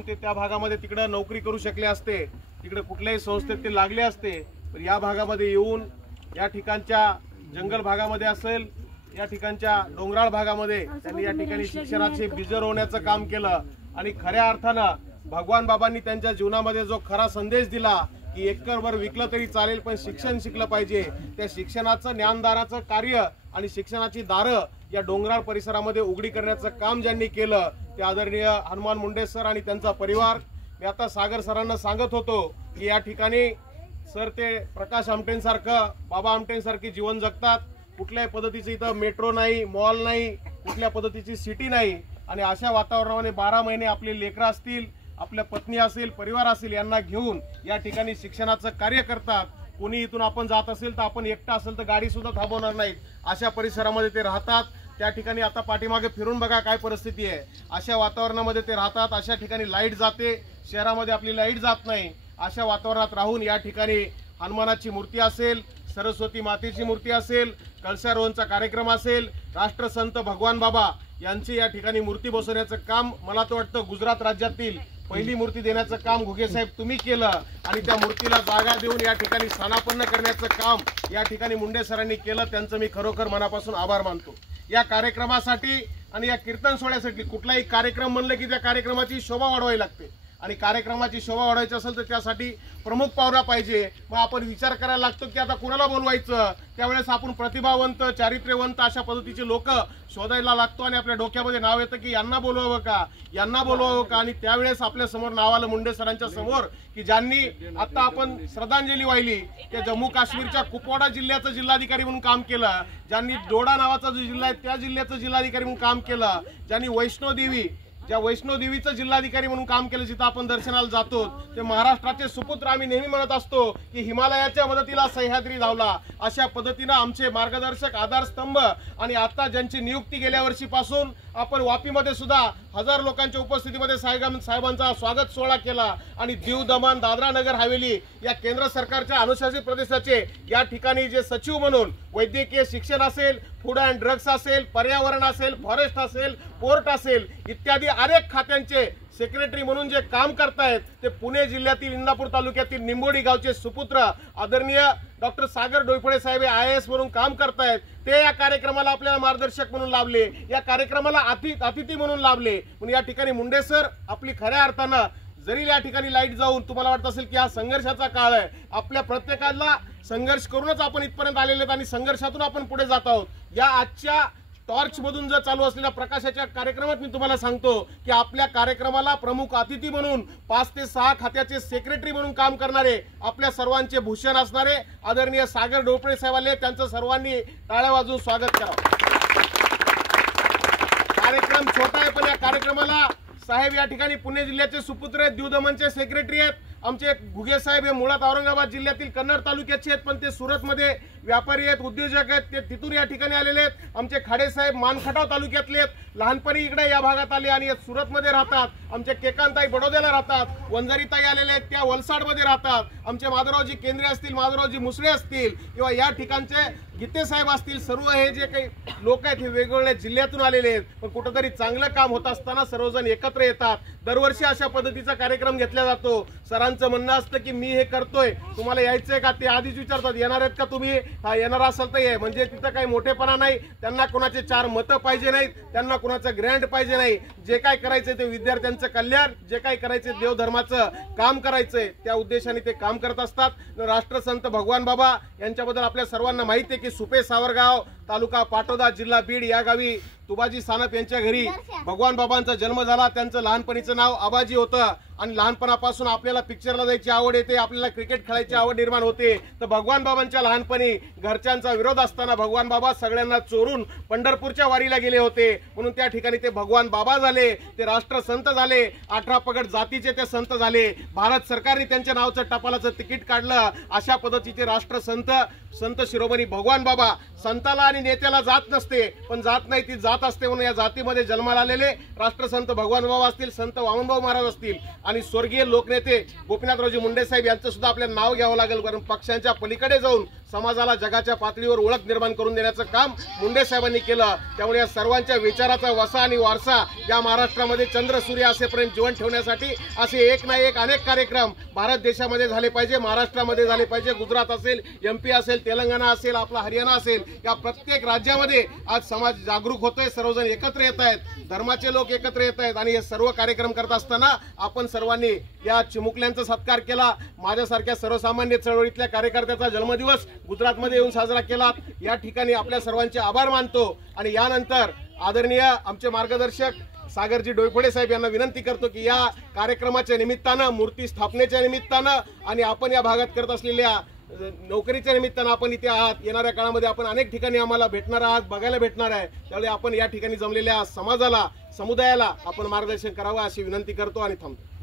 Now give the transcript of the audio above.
ते त्या भागामध्ये तिकडे नोकरी करू शकले असते, तिकडे कुठल्याही संस्थेत ते लागले असते, पण या भागामध्ये येऊन या ठिकाणच्या जंगल भागामध्ये असेल, या ठिकाणच्या डोंगराळ भागामध्ये त्यांनी या ठिकाणी शिक्षणाचे बीज रोवण्याचं काम केलं। आणि खऱ्या अर्थानं भगवान बाबांनी त्यांच्या जीवनामध्ये जो खरा संदेश दिला की एकरभर विकलं तरी चालेल पण शिक्षण शिकलं पाहिजे, त्या शिक्षणाचं ज्ञानदाराचं कार्य आणि शिक्षणाची दारं या डोंगराळ परिसरामध्ये उघडी करण्याचं काम ज्यांनी केलं ते आदरणीय हनुमान मुंडे सर आणि त्यांचा परिवार। मी आता सागर सरांना सांगत होतो की या ठिकाणी सर ते प्रकाश आमटेंसारखं, बाबा आमटेंसारखी जीवन जगतात। कुठल्याही पद्धतीची इथं मेट्रो नाही, मॉल नाही, कुठल्या पद्धतीची सिटी नाही, आणि अशा वातावरणामध्ये 12 महिने आपले लेकरं असतील, आपल्या पत्नी असेल, परिवार असेल यांना घेऊन या ठिकाणी शिक्षणाचं कार्य करतात। कोणी इथून आपण जात असेल तर आपण एकटा असेल तर गाडी सुद्धा थांबवणार नाहीत, अशा परिसरामध्ये ते राहतात। त्या ठिकाणी आता पाठीमागे फिरून बघा काय परिस्थिती आहे, अशा वातावरणामध्ये ते राहतात। अशा ठिकाणी लाईट जाते, शहरामध्ये आपली लाईट जात नाही, अशा वातावरणात राहून या ठिकाणी हनुमानाची मूर्ती असेल, सरस्वती मातेची मूर्ती असेल, कलशारोहणचा कार्यक्रम असेल, राष्ट्रसंत भगवान बाबा यांची या ठिकाणी मूर्ती बसवण्याचं काम मला तर वाटतं गुजरात राज्यातील पहिली मूर्ती देण्याचं काम घुगे साहेब तुम्ही केलं, आणि त्या मूर्तीला जागा देऊन या ठिकाणी स्थानापन्न करण्याचं काम या ठिकाणी मुंडे सरांनी केलं। त्यांचं मी खरोखर मनापासून आभार मानतो। या कार्यक्रमासाठी आणि या कीर्तन सोहळ्यासाठी कुठलाही कार्यक्रम म्हणलं की त्या कार्यक्रमाची शोभा वाढवावी लागते, आणि कार्यक्रमाची शोभा वाढवायची असेल तर त्यासाठी प्रमुख पाहुणा पाहिजे। मग आपण विचार करायला लागतो की आता कोणाला बोलवायचं, त्यावेळेस आपण प्रतिभावंत, चारित्र्यवंत अशा पद्धतीचे लोक शोधायला लागतो, आणि आपल्या डोक्यामध्ये नाव येतं की यांना बोलवावं का, यांना बोलवावं का, आणि त्यावेळेस आपल्या समोर नाव आलं मुंडे सरांच्या समोर की ज्यांनी आता आपण श्रद्धांजली वाहिली त्या जम्मू काश्मीरच्या कुपवाडा जिल्ह्याचं जिल्हाधिकारी म्हणून काम केलं, ज्यांनी डोडा नावाचा जो जिल्हा आहे त्या जिल्ह्याचं जिल्हाधिकारी म्हणून काम केलं, ज्यांनी वैष्णोदेवी ज्या वैष्णोदेवीचं जिल्हाधिकारी म्हणून काम केलं, जिथं आपण दर्शनाला जातो, ते महाराष्ट्राचे सुपुत्र आम्ही नेहमी म्हणत असतो की हिमालयाच्या मदतीला सह्याद्री धावला। अशा पद्धतीनं आमचे मार्गदर्शक, आधारस्तंभ, आणि आता ज्यांची नियुक्ती गेल्या वर्षीपासून आपण वापीमध्ये सुद्धा 1000 लोकांच्या उपस्थितीमध्ये साहेबांचा स्वागत सोहळा केला, आणि दीव दमण, दादरा नगर हवेली या केंद्र सरकारच्या अनुशासित प्रदेशाचे या ठिकाणी जे सचिव म्हणून वैद्यकीय शिक्षण असेल, फूड अँड ड्रग्स असेल, पर्यावरण असेल, फॉरेस्ट असेल, पोर्ट असेल, इत्यादी अनेक खात्यांचे सेक्रेटरी म्हणून जे काम करतायत ते पुणे जिल्ह्यातील इंदापूर तालुक्यातील निंबोडी गावचे सुपुत्र आदरणीय डॉक्टर सागर डोईफळे साहेब IAS म्हणून काम करतायत। ते या कार्यक्रमाला आपल्याला मार्गदर्शक म्हणून लाभले, या कार्यक्रमाला अतिथी म्हणून लाभले। म्हणून या ठिकाणी मुंडे सर आपली खऱ्या अर्थानं, जरी या ठिकाणी लाईट जाऊन तुम्हाला वाटत असेल की हा संघर्षाचा काळ आहे, आपल्या प्रत्येकाला संघर्ष करूनच आपण इथपर्यंत आलेले आहेत आणि संघर्षातून आपण पुढे जात आहोत। या आजच्या टॉर्च मधून जर चालू असलेल्या प्रकाशाच्या कार्यक्रमात मी तुम्हाला सांगतो की आपल्या कार्यक्रमाला प्रमुख अतिथी म्हणून 5 ते 6 खात्याचे सेक्रेटरी म्हणून काम करणारे, आपल्या सर्वांचे भूषण असणारे आदरणीय सागर डोईफळे साहेब आले, त्यांचं सर्वांनी टाळ्या वाजवून स्वागत करावं। कार्यक्रम छोटा आहे पण या कार्यक्रमाला साहेब या ठिकाणी पुणे जिल्ह्याचे सुपुत्र आहेत, दीव दमणचे सेक्रेटरी आहेत। आमचे घुगे साहेब हे मुळात औरंगाबाद जिल्ह्यातील कन्नड तालुक्याचे आहेत, पण ते सुरतमध्ये व्यापारी आहेत, उद्योजक आहेत, ते तिथून या ठिकाणी आलेले आहेत। आमचे खाडे साहेब मानखटाव तालुक्यातले आहेत, लहानपणी इकडे या भागात आले आणि सुरतमध्ये राहतात। आमचे केकांताई बडोद्याला राहतात, वंजारीताई आलेले आहेत त्या वलसाडमध्ये राहतात। आमचे माधवरावजी केंद्रे असतील, माधवरावजी मुसळे असतील, किंवा या ठिकाणचे गीते साहेब असतील, सर्व हे जे काही लोक आहेत हे वेगवेगळ्या जिल्ह्यातून आलेले आहेत, पण कुठेतरी चांगलं काम होत असताना सर्वजण एकत्र येतात। दरवर्षी अशा पद्धतीचा कार्यक्रम घेतला जातो। सरांचं म्हणणं असतं की मी हे करतोय, तुम्हाला यायचंय का, ते आधीच विचारतात येणार आहेत का तुम्ही, हा येणार असेल तर ये, म्हणजे तिथं काही मोठेपणा नाही, त्यांना कोणाचे 4 मतं पाहिजे नाहीत, त्यांना कोणाचं ग्रँड पाहिजे नाही। जे काय करायचंय ते विद्यार्थ्यांचं कल्याण, जे काय करायचंय देवधर्माचं काम करायचंय, त्या उद्देशाने ते काम करत असतात। राष्ट्रसंत भगवान बाबा यांच्याबद्दल आपल्या सर्वांना माहिती आहे की सुपे सावरगाव, तालुका पाटोदा, जिल्हा बीड या गावी तुबाजी सानप यांच्या घरी भगवान बाबांचा जन्म झाला। त्यांचं लहानपणीचं नाव आबाजी होतं, आणि लहानपणापासून आपल्याला पिक्चरला जायची आवड येते, आपल्याला क्रिकेट खेळायची आवड निर्माण होते। तर भगवान बाबांच्या लहानपणी घरच्यांचा विरोध असताना भगवान बाबा सगळ्यांना चोरून पंढरपूरच्या वारीला गेले होते, म्हणून त्या ठिकाणी ते भगवान बाबा झाले, ते राष्ट्रसंत झाले, 18 पगड जातीचे ते संत झाले। भारत सरकारने त्यांच्या नावाचं टपालाचं तिकीट काढलं। अशा पद्धतीचे राष्ट्रसंत संत शिरोमणी भगवान बाबा, संताला आणि नेत्याला जात नसते, पण जात नाही ती जात असते म्हणून या जातीमध्ये जन्माला आलेले राष्ट्रसंत भगवान बाबा असतील, संत वामनभाऊ महाराज असतील आणि स्वर्गीय लोकनेते गोपीनाथरावजी मुंडे साहेब यांचं सुद्धा आपल्याला नाव घ्यावं लागेल, कारण पक्षांच्या पलीकडे जाऊन समाजाला जगाच्या पातळीवर ओळख निर्माण करून देण्याचं काम मुंडे साहेबांनी केलं। त्यामुळे या सर्वांच्या विचाराचा वसा आणि वारसा या महाराष्ट्रामध्ये चंद्र सूर्य असेपर्यंत जीवन ठेवण्यासाठी असे एक ना एक अनेक कार्यक्रम भारत देशामध्ये झाले पाहिजे, महाराष्ट्रामध्ये झाले पाहिजे, गुजरात असेल, MP असेल, तेलंगणा असेल, आपला हरियाणा असेल, या प्रत्येक राज्यामध्ये आज समाज जागरूक होतोय, सर्वजण एकत्र येत आहेत, धर्माचे लोक एकत्र येत आहेत आणि हे सर्व कार्यक्रम करत असताना आपण सर्वांनी या चिमुकल्यांचा सत्कार केला। माझ्यासारख्या सर्वसामान्य चळवळीतल्या कार्यकर्त्याचा जन्मदिवस गुजरातमध्ये येऊन साजरा केला। या ठिकाणी आपल्या सर्वांचे आभार मानतो आणि यानंतर आदरणीय आमचे मार्गदर्शक सागरजी डोईफोडे साहेब यांना विनंती करतो की या कार्यक्रमाच्या निमित्तानं, मूर्ती स्थापनेच्या निमित्तानं आणि आपण या भागात करत असलेल्या नोकरीच्या निमित्तानं आपण इथे आहात, येणाऱ्या काळामध्ये आपण अनेक ठिकाणी आम्हाला भेटणार आहात, बघायला भेटणार आहे, त्यामुळे आपण या ठिकाणी जमलेल्या समाजाला, समुदायाला आपण मार्गदर्शन करावं अशी विनंती करतो आणि थांबतो।